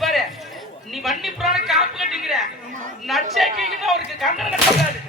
பாரு நீ வன்னி புராண காப்பு கட்டிங்கிற நட்சேக்கிங்கன்னா அவருக்கு கண்ணன் கட்டாது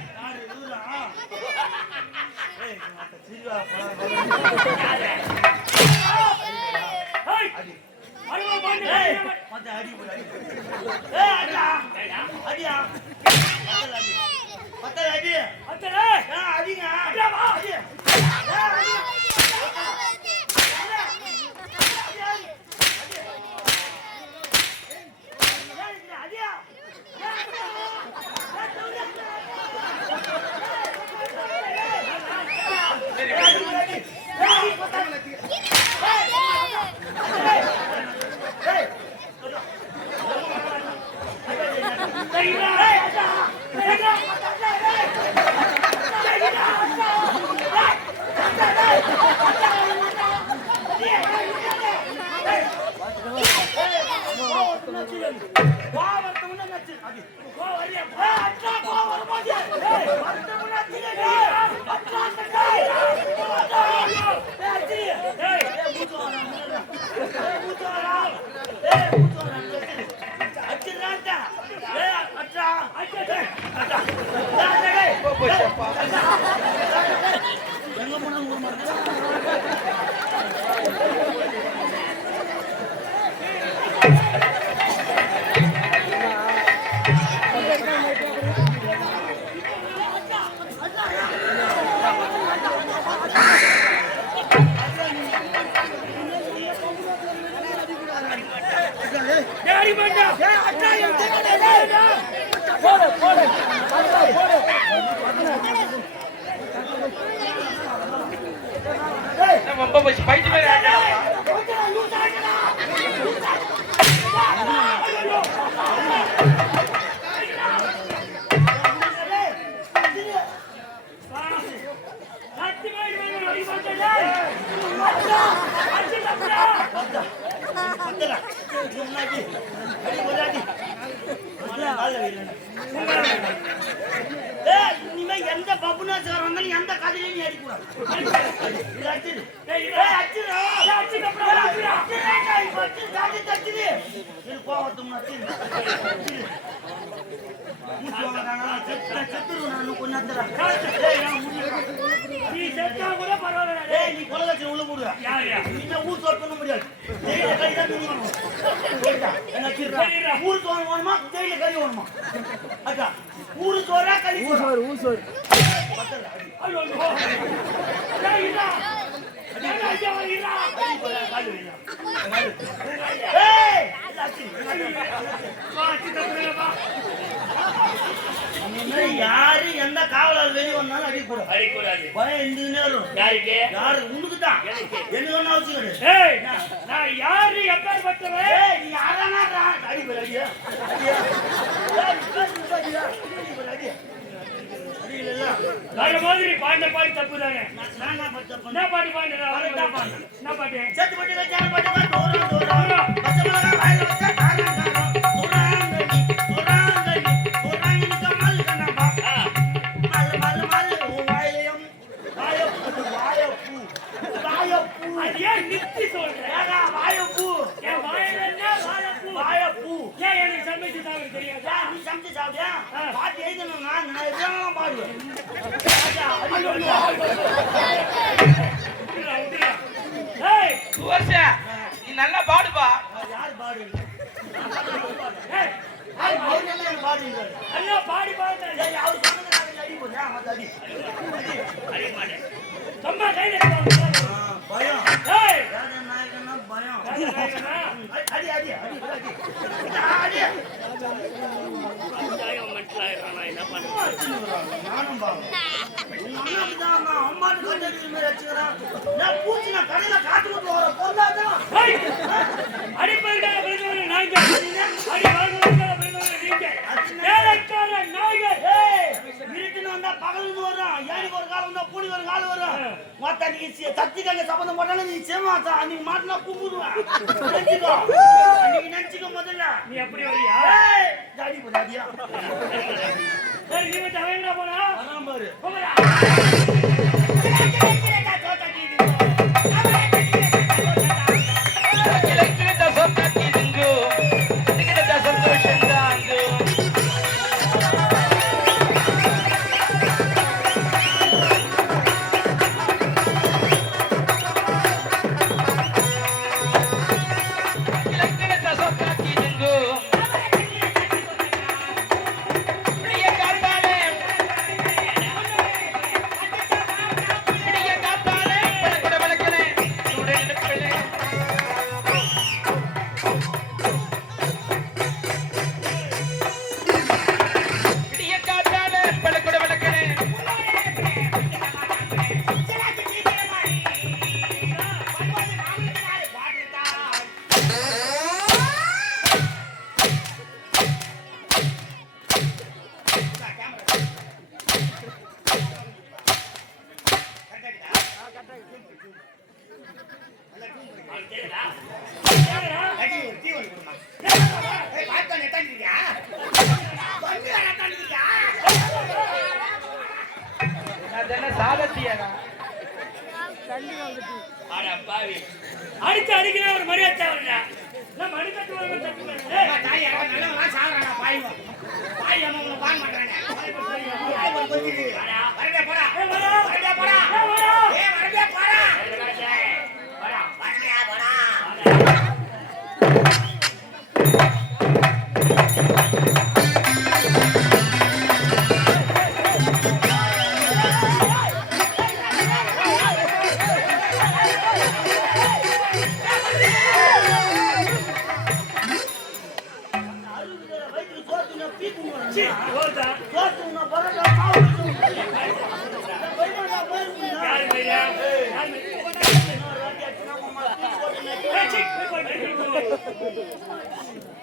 ரொம்ப போச்சு பைத்து பேர் இனிமே எந்த பப்புனாச்சாரம் வந்தாலும் எந்த கதையிலையும் நீ அடிக்கூடாது இது அடிச்சிடு. ஏய், அடிச்சிடுடா. ஏய், அடிச்சிடுடா, நீ கொலை வச்சு உள்ள போடுவ. நீ ஊர் சோறு பண்ண முடியாது. ஜெயில்ல கறி தான் திங்கணும். என்ன வச்சிருடா. ஊர் சோறு வேணுமா ஜெயில கறி வேணுமா அக்கா ஊரு சோறா கறி சோறா ஏய், யாரு எந்த காவலால் வெளியே வந்தாலும் அடிக்கூடாது. அடிக்கூடாது. பயம் யாருக்கு? யாரு? உனக்கு தான் எனக்கு அவசியம் நான் நான் யாரு? எப்பேற்பட்டவன் ஏய், நீ யாரானா அடி போய் அடியா அடியா ஏய், உட்காரு, உட்காருயா. அடி போய் அடி. அடி இல்லைல்ல? வேற மாதிரி பாண்ட பாடி தப்பு தானே என்ன பண்ண என்ன பாட்டு பாண்டு என்ன பாட்டு பச்சை வாயில வச்சா நல்லா நல்லா பாடி பார்த்தேன் அவர் சொன்னது நான் அடி போடுறேன். ஆமா, அடி. சும்மா கையில எடுத்து ஆ, பயம் ஏய் பயம் ராஜநாயகனா? அடி அடி அடி அடி அடி நானும் பாவம் உங்க அண்ணா அடி வாங்குவதற்காக தத்திக்காங்க சம்பந்தம் போட்டாலும் நீ சேமாத்தா நீ மாட்டினா கும்பிடுவேன் நினைச்சுக்கோ நீ நினைச்சுக்கோ முதல்ல. நீ எப்படி வரியா? தாடி போ தாடியா சரி நீ தவேண்டா போனா பாரு. போகிறா சாதத்தியாடா அட பாவி அடிச்சு அடிக்கிற ஒரு மரியாதை தேவையில்ல நம்ம அடிக்கட்டு ஒரு தட்டு மேல.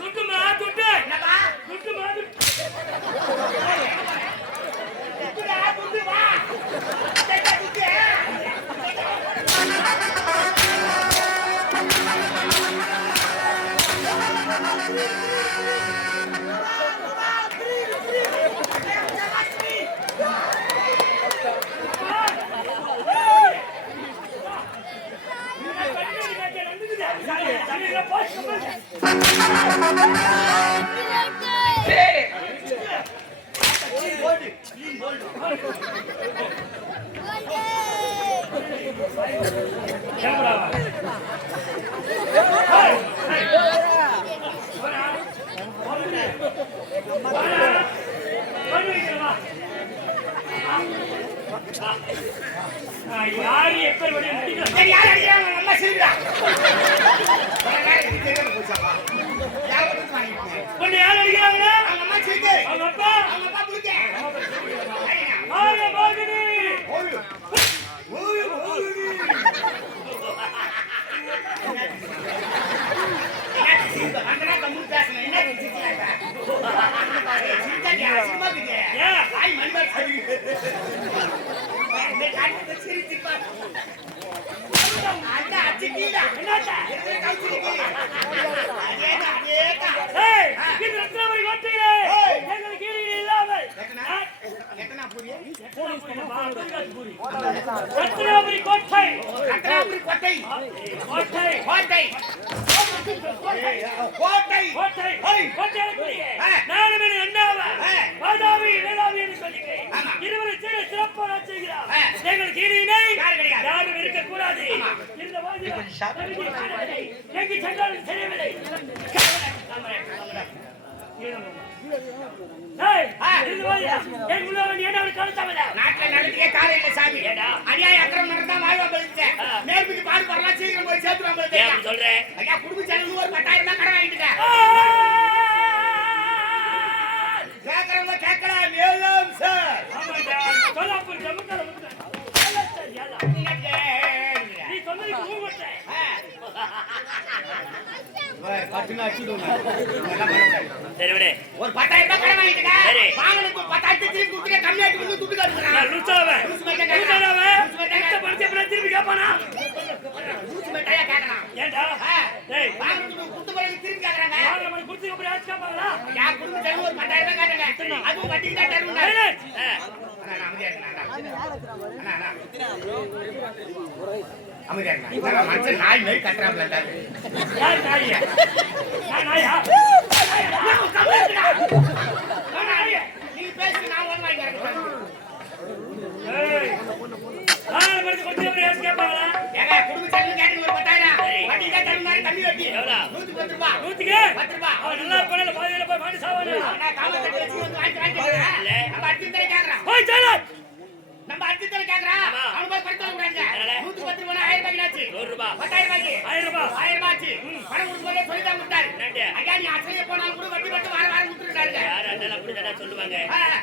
தொட்டுமா தொட்டு ரத்னாபுரி கோட்டை. கோட்டை. கோட்டை. கோட்டை. கோட்டைக்குரிய நானும் என் அண்ணாவா வாதாபி வேதாபி என்று சொல்லுகிறேன் இருவரும் சிறு சிறப்பாக செய்கிறார் எங்களுக்கு இனியினை யாரும் இருக்கக்கூடாது. இந்த வாதிகள் எங்கு சென்றாலும் தெரியவில்லை. ஏய், இருந்து போதியா என் உள்ள நீ என்ன ஒரு கழுத்தாமல நாட்டுல நடத்தியே காலம் இல்ல சாமி. ஏடா? அநியாய அக்கிரமம் நடந்தா வாழ்வா பழிச்சேன் ஆ. மேற்பிட்டு பாடு வரலாம் சீக்கிரம் போய் சேர்த்துருவாங்க ஏன் அப்படி சொல்ற? ஐயா குடும்ப செலவு ஒரு பத்தாயிரம் ரூபாய் கடன் வாங்கிட்டுங்க கேட்கறவங்க கேட்கலாம் மேலும் சார் நீ சொன்னதுக்கு சரி விடு. ஒரு பத்தாயிரம் ரூபாய் கடன் வாங்கிட்டுங்க சரி. வாங்கினதுக்கு ஒரு பத்தாயிரத்தி திருப்பி கொடுத்துட்டு கம்மியாட்டு வந்து துட்டு காட்டுறான் லுச்சாவே லூசு மாதிரி கேட்கறான். லுச்சாவே லூசு மாதிரி கேட்கறான். இந்த படத்தை அப்புறம் திருப்பி கேட்பானா லூசு மாதிரி கேட்கறான் ஏண்டா? டேய். வாங்கினதுக்கு கொடுத்த பிறகு திருப்பி கேட்கறாங்க. வாங்க மணி குடுத்து அப்புறம் ஆச்சு கேட்பாங்களா? குடும்ப செலவு ஒரு பத்தாயிரம் ரூபாய் காட்டுங்க அதுவும் வட்டிக்கு தான் சைலன்ஸ் அண்ணா, அமைதியா இருக்கேன், அண்ணா. அண்ணா, மனுஷன் நாய் இருந்தாரு. யார் நாயா நாயா. நீ பேசு, நான் வந்து வாங்கி. நம்ம அர்ஜுன் கேக்குறான். அவன் போய் படுத்து விடுறாங்க. அதனால? நூத்தி பத்து ரூபாய், ஆயிரம் ரூபாய்க்கு ஆச்சு. நூறு ரூபாய் பத்தாயிரம் ரூபாய்க்கு. ஆயிரம் ரூபாய் ஆயிரம் ரூபாய் ஆச்சு. பணம் கொடுக்கும்போதே சொல்லிதான் கொடுத்தாரு. என்னண்டு? ஐயா, நீ அசைய போனாலும் கூட வட்டி மட்டும் வாரம் வாரம் கொடுத்துருக்காருங்க. யார் அண்ணன் அப்படி தானே சொல்லுவாங்க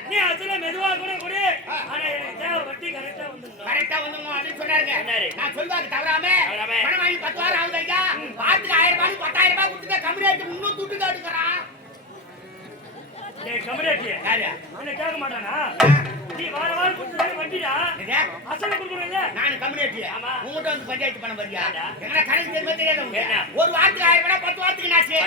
நீ அதுல மெதுவா கூட கொடு ஆனா எனக்கு தேவை வட்டி கரெக்டா வந்துடணும் கரெக்டா வந்துங்க அப்படின்னு சொன்னாருங்க. சொன்னாரு. நான் சொல்வாக்கு தவறாம தவறாம. பணம் வாங்கி பத்து வாரம் ஆகுது ஐயா. வாரத்துக்கு ஆயிரம் ரூபாய் பத்தாயிரம் ரூபாய் கொடுத்துட்டா கம்மி ரேட்டு இன்னும் துட்டு காட்டுக்கிறான் டேய் கமரேட்டி யாரு என்ன கேட்க மாட்டானா நீ வார வாரம் கொடுத்துட்டு வட்டிடா இது? அசல கொடுக்கணும்ல நான் கம்யூனிட்டி ஆமா. உங்ககிட்ட வந்து பஞ்சாயத்து பண்ண வரியா? எங்கன்னா கணக்கு தெரியுமா தெரியாது? ஒரு வாரத்துக்கு ஆயிரம் ரூபாய் பத்து வாரத்துக்கு நாச்சு.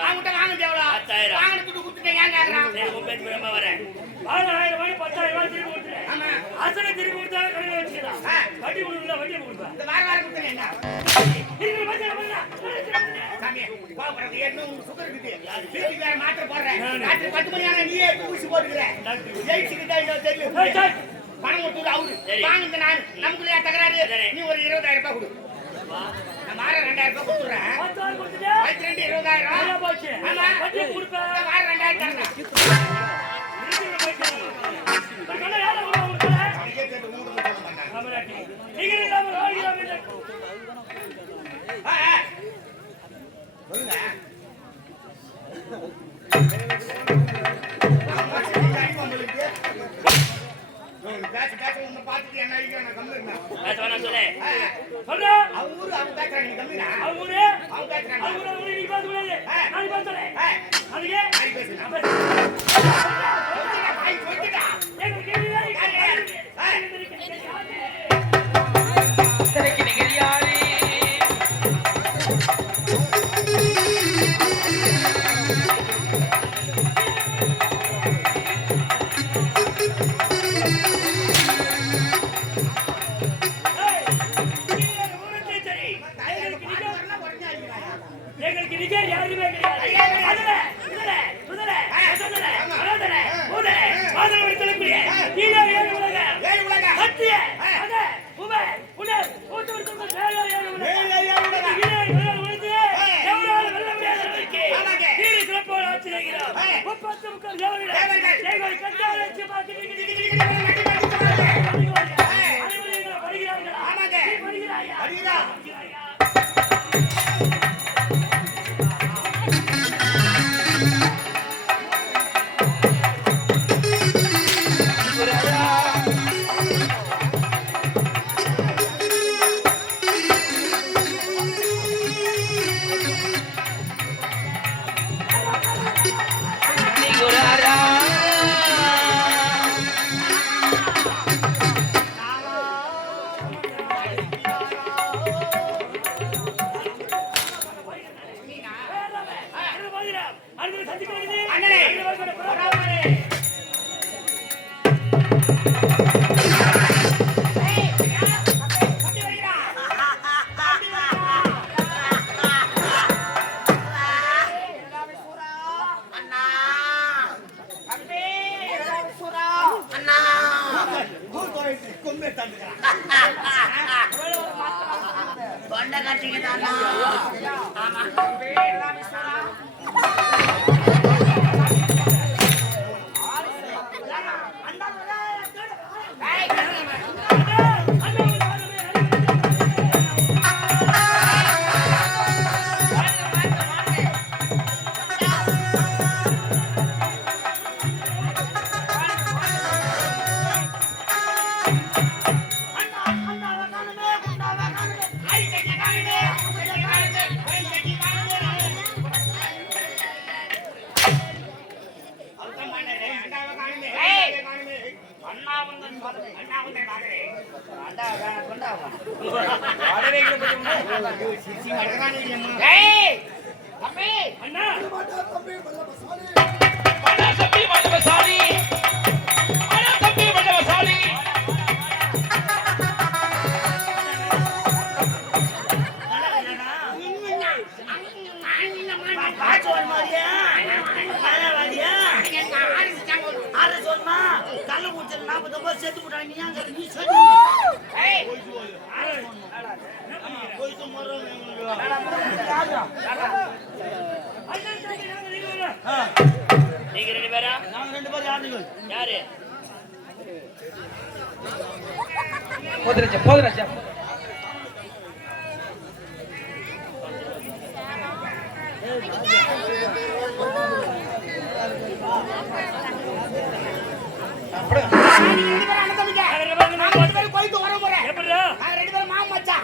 அவங்ககிட்ட வாங்குறது எவ்வளோ பத்தாயிரம். வாங்கின துட்டு கொடுத்துட்டேன் ஏன் கேட்கறான் உன் பேச்சு பிரமா வரேன். வார ஆயிரம் ரூபாய் பத்தாயிரம் ரூபாய் திருப்பி கொடுத்துரு ஆமா. அசல திருப்பி கொடுத்தா கடையில் வச்சுக்கலாம். வட்டி கொடுக்கல வட்டி கொடுப்பேன் இந்த வாரம் கொடுத்தேன் என்ன? இருக்கிற பத்தி நம்ம சாமி கோபுறது என்ன? உங்களுக்கு சுகர் இருக்குது. வீட்டுக்கு வேற மாத்திரை போடுறேன். ராத்திரி பத்து மணி ஆனா நீயே ஊசி இன்னும் தெரியும். பணம் கொடுத்து அவரு. வாங்குங்க நான் நமக்குள்ளே தகராறு. நீ ஒரு இருபதாயிரம் ரூபாய் கொடு. நான் வாரம் ரெண்டாயிரம் ரூபாய் கொடுத்துறேன் ஆயிரத்தி ரெண்டு இருபதாயிரம். ஆமா. வாரம் ரெண்டாயிரம் தரணும் Relax. அண்ணா. தம்பி வல்லபசாலி நாற்பத்தொன்பது செத்து போட்டாங்க. நீ அங்க நீ சொல்லு. போயிட்டு மரம் நாங்க ரெண்டு பேரும். நீங்க ரெண்டு பேரா? நாங்க ரெண்டு பேரும் யாருங்க யாரு? போது ராஜா போது ராஜா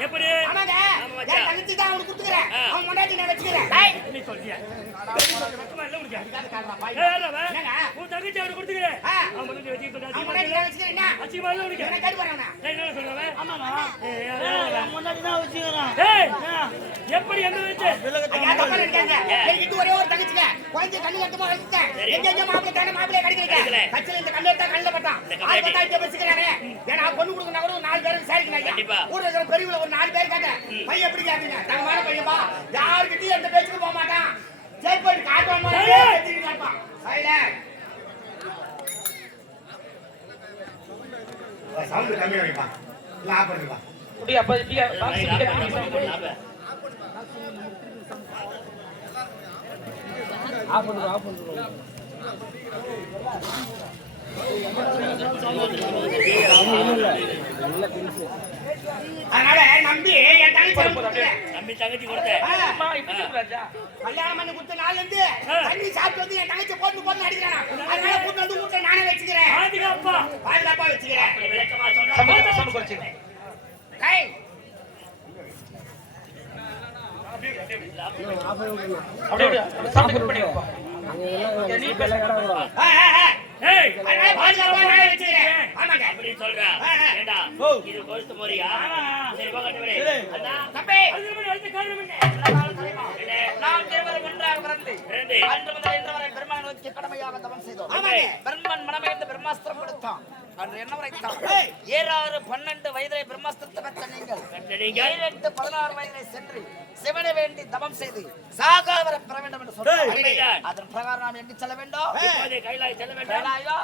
எப்படி? மச்சான். தங்கச்சி தான் அவனுக்கு கொடுத்துக்கிறேன் ஆ. அவன் முன்னாடி நான் வச்சுக்கிறேன் நீ சொல்றியா? இல்ல உனக்கு? உன் தங்கச்சி அவனுக்கு. அவன் முன்னாடி அவன் முன்னாடி? நான் வச்சுக்கிறேன் இல்ல உனக்கு? என்ன அவன்? முன்னாடி தான் வச்சுக்கிறேன் ஏய், எப்படி எங்க வச்சு? ஐயா, தப்பா நினைக்காதீங்க. எனக்கு ஒரே ஒரு தங்கச்சிங்க. குழந்தை கண்ணு கட்டுமா வளர்த்துட்டேன். சரி. எங்க எங்க மாப்பிள்ளை தானே மாப்பிள்ளையை கிடைக்கல. கிடைக்கல. கட்சியில இந்த கண்ணு எடுத்தா கண்ணுல பட்டான். இந்த ஆள் கண்ணாடி. பார்த்தா இங்க வச்சுக்கிறானே. ஏன்னா பொண்ணு கொடுக்கணும்னா கூட ஒரு நாலு பேருக்கு சரிக்கணும் ஐயா. கண்டிப்பா. ஊர்ல இருக்கிற பெரியவங்க ஒரு நாலு பேர் கேட்டேன். பையன் எப்படி கேட்டீங்க? தங்கமான பையன்பா. யாருக்கிட்டயும் எந்த பேச்சுக்கும் போக மாட்டான். காட்டுவான் சரி. கிடப்பான். Silent. சவுண்ட் கம்மியா வைப்பா இல்ல ஆஃப் பண்ணிப்பா அப்படியே அப்ப பாக்ஸ். அதனால நம்பி என் தங்கச்சி. தம்பி தங்கச்சி கொடுத்தேன். கல்யாணம் பண்ணி கொடுத்த நாள்ல இருந்து தண்ணி சாப்பிட்டு வந்து என் தங்கச்சி போட்டு போட்டு அடிக்கிறானா? அதனால கூட்டு வந்து வீட்டுல நானே வச்சுக்கிறேன். பாதுகாப்பா. வச்சுக்கிறேன். விளக்கமா சொல்றேன் கை அப்படியே சம்பளம் பண்ணி வைப்பா நீ பேச பிரம்மாஸ்திரம் கொடுத்தான். அன்று என்ன உரைத்தான்? ஏய். ஏழாறு பன்னெண்டு வயதிலே பிரம்மாஸ்திரத்தை பெற்ற நீங்கள் பதினாறு வயதிலே சென்று சிவனை வேண்டி தவம் செய்து சாகாவர பெற வேண்டும் என்று சொன்னார். அதன் பிரகாரம் நாம் எண்ணி செல்ல வேண்டும். கைலாய் செல்ல வேண்டாம்.